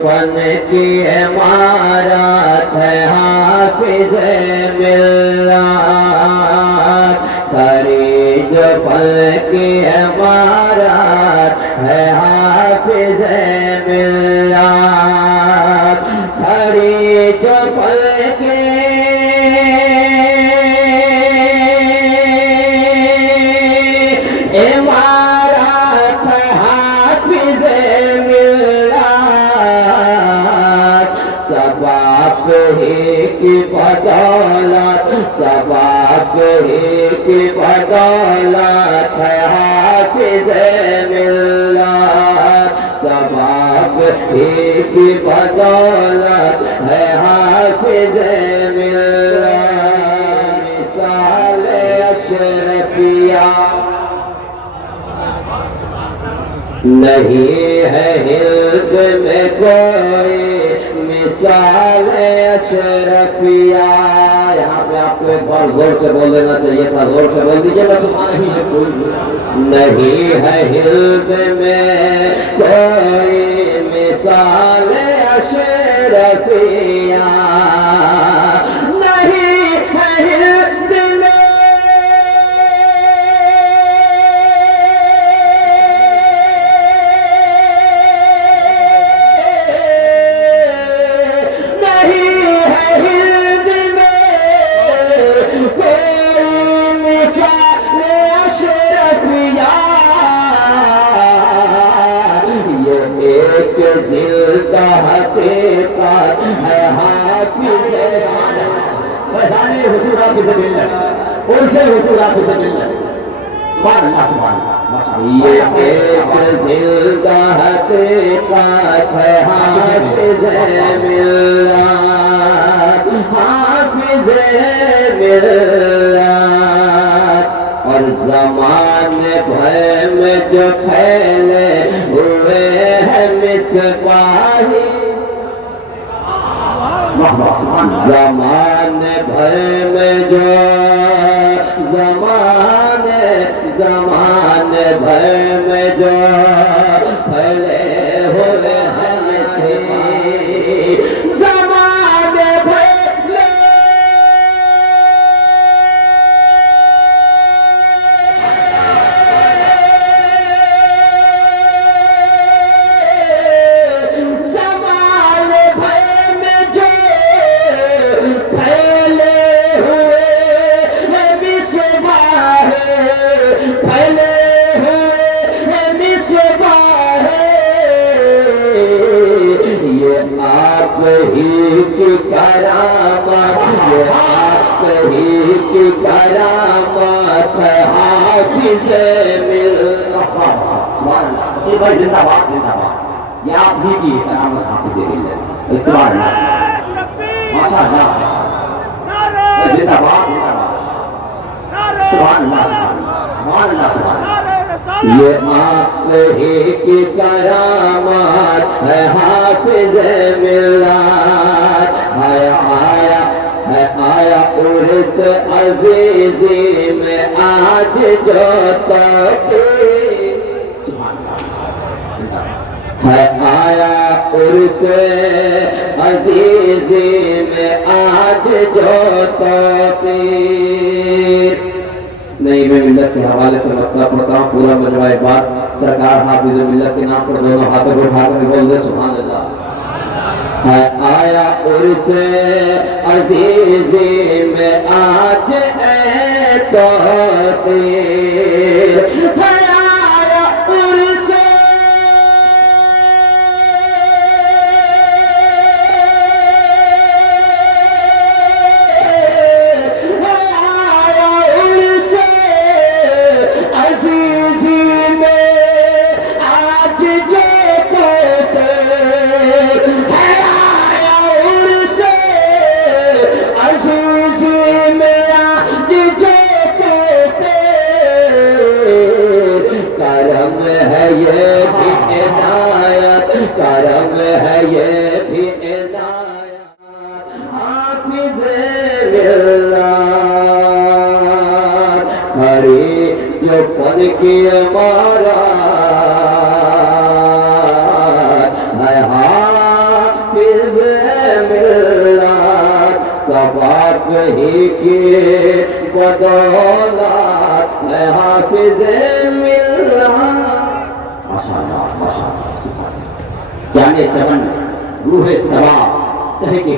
Fun की इमारत है हाफिज मिल्लत, खड़ी जो फन की इमारत है हाफिज मिल्लत, खड़ी जो फन की इमारत है हाफिज सबाब ही की बदौलत, सबाब ही की बदौलत है हाफिज मिल्लत, सबाब ही की बदौलत है हाफिज मिल्लत। मिसाल अशरफिया नहीं है हिल्द में कोई, मिसाल अशरफिया। यहाँ पे आपको एक बार जोर से बोल देना चाहिए था, जोर से बोल दीजिएगा। नहीं है हिल्द में कोई मिसाल अशरफिया, नहीं है हिल्द में जिल्दा हकीकत है हाफिज फैज़ाने हुजूर हाफिज मिल्लत, उनसे हुजूर हाफिज मिल्लत। सुभान अल्लाह, सुभान अल्लाह। ये एक जिल्दा हकीकत है हाफिज मिल्लत, हाफिज मिल्लत। और ज़माने भर में जो फैले हुए मिसबाही, ज़माने भर में जो ज़माने भर में जो फैले हुए हैं मिसबाही, ज़माने भर में ही की करामत, ये आप ही की करामत है हाफिज मिल्लत। सुभान अल्लाह। ये भाई जिंदाबाद, जिंदाबाद। ये आप ही की करामत हाफिज मिल्लत। सुभान अल्लाह, माशाअल्लाह, जिंदाबाद, जिंदाबाद। सुभान अल्लाह, सुभान अल्लाह, सुभान अल्लाह। ये आप ही की करामत है हाफिज मिल्लत, आया उर्स अज़ीज़ी में आज जो तौक़ीर, है आया उर्स अज़ीज़ी में आज जो तौक़ीर। नहीं, मैं मिल्लत के हवाले से मसला पढ़ता हूँ, पूरा मजमा एक बार सरकार हाफिज मिल्लत के नाम पर दोनों हाथों को उठाकर बोल दे सुभान अल्लाह। है आया उर्स अज़ीज़ी में आज तौक़ीर, है आया उर्स करम है ये भी इनायत, हाफिज मिल्लत, खड़ी जो पद की इमारत है सबाक ही की बदौलत मैं हाफिज मिल्ला। माशाअल्लाह माशाअल्लाह। जाने चमन रूह सबा कहे के